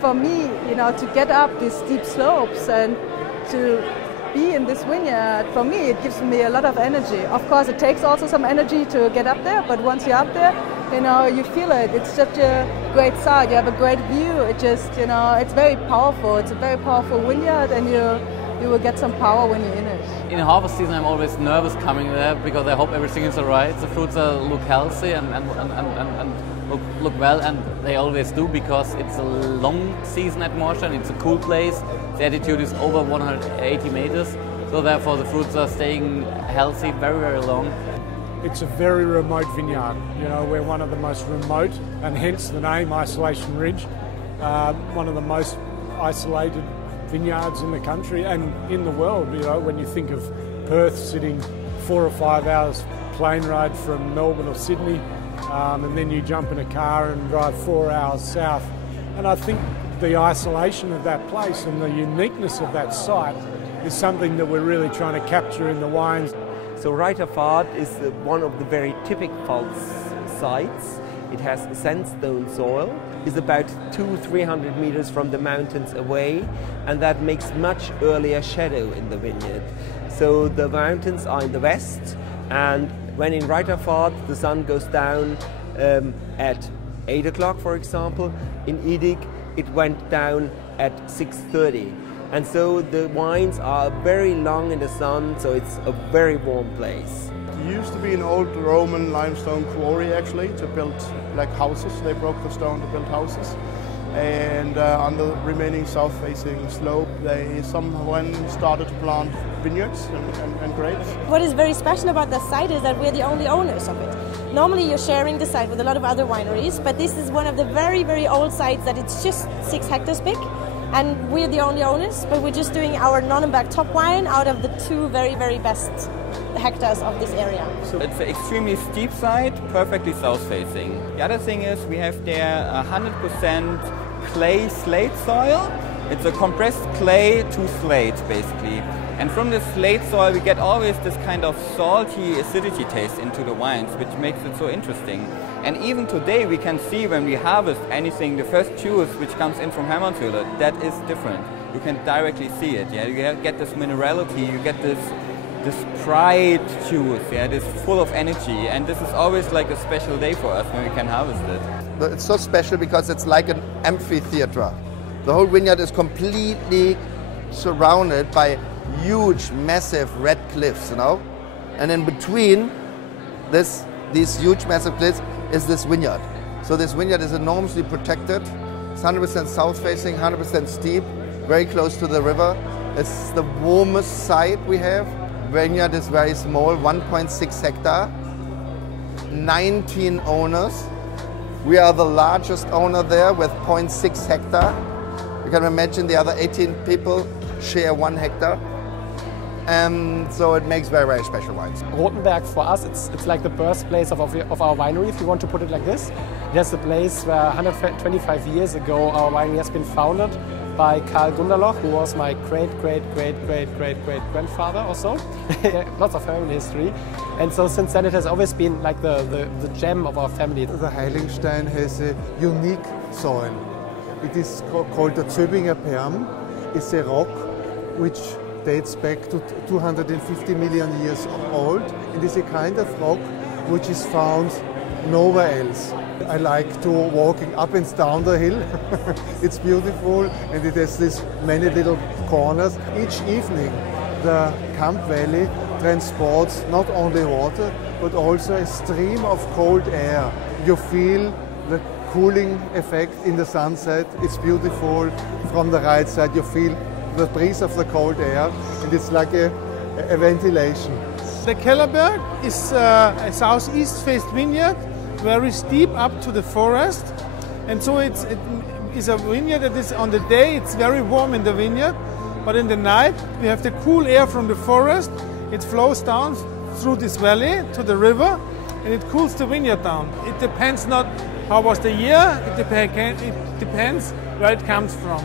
For me, to get up these steep slopes and to be in this vineyard, for me, it gives me a lot of energy. Of course, it takes also some energy to get up there, but once you're up there, you feel it. It's such a great sight. You have a great view. It just, it's very powerful. It's a very powerful vineyard, and you will get some power when you're in it. In harvest season, I'm always nervous coming there because I hope everything is alright. The fruits look healthy and look well, and they always do because it's a long season at Morstein. It's a cool place. The altitude is over 180 meters, so therefore the fruits are staying healthy very, very long. It's a very remote vineyard. We're one of the most remote, and hence the name Isolation Ridge. One of the most isolated vineyards in the country and in the world. When you think of Perth sitting 4 or 5 hours plane ride from Melbourne or Sydney, and then you jump in a car and drive 4 hours south. And I think the isolation of that place and the uniqueness of that site is something that we're really trying to capture in the wines. So Ruiterfahrt is one of the very typical sites. It has sandstone soil. It's about 200-300 meters from the mountains away, and that makes much earlier shadow in the vineyard. So the mountains are in the west, and when in Ruiterfahrt the sun goes down at 8 o'clock, for example, in Idich it went down at 6:30. And so the wines are very long in the sun, so it's a very warm place. It used to be an old Roman limestone quarry actually to build like houses. They broke the stone to build houses. And on the remaining south-facing slope, they someone started to plant vineyards and grapes. What is very special about the site is that we're the only owners of it. Normally you're sharing the site with a lot of other wineries, but this is one of the very, very old sites that it's just 6 hectares big. And we're the only owners, but we're just doing our Nonnenberg top wine out of the 2 very, very best hectares of this area. So it's an extremely steep site, perfectly south-facing. The other thing is we have there 100% clay slate soil. It's a compressed clay to slate, basically. And from the slate soil we get always this kind of salty acidity taste into the wines, which makes it so interesting. And even today we can see when we harvest anything, the first juice which comes in from Hermannshöhle, that is different. You can directly see it. Yeah? You get this minerality, you get this pride juice, this full of energy. And this is always like a special day for us when we can harvest it. It's so special because it's like an amphitheater. The whole vineyard is completely surrounded by huge, massive red cliffs, and in between these huge, massive cliffs is this vineyard. So this vineyard is enormously protected. It's 100% south-facing, 100% steep, very close to the river. It's the warmest site we have. Vineyard is very small, 1.6 hectare, 19 owners. We are the largest owner there with 0.6 hectare. You can imagine the other 18 people share 1 hectare. And so it makes very, very special wines. Rothenberg for us, it's like the birthplace of our winery, if you want to put it like this. It's the place where 125 years ago our winery has been founded by Karl Gunderloch, who was my great-great-great-great-great-great-grandfather or so. Lots of family history. And so since then it has always been like the gem of our family. The Heiligenstein has a unique soil. It is called the Zöbinger Perm. It's a rock which dates back to 250 million years old. It is a kind of rock which is found nowhere else. I like to walking up and down the hill. It's beautiful and it has these many little corners. Each evening the Kamp Valley transports not only water but also a stream of cold air. You feel the cooling effect in the sunset. It's beautiful. From the right side you feel the breeze of the cold air, and it's like a ventilation. The Kellerberg is a southeast-faced vineyard, very steep up to the forest, and so it is a vineyard that is on the day it's very warm in the vineyard, but in the night we have the cool air from the forest. It flows down through this valley to the river, and it cools the vineyard down. It depends not how was the year, it depends where it comes from.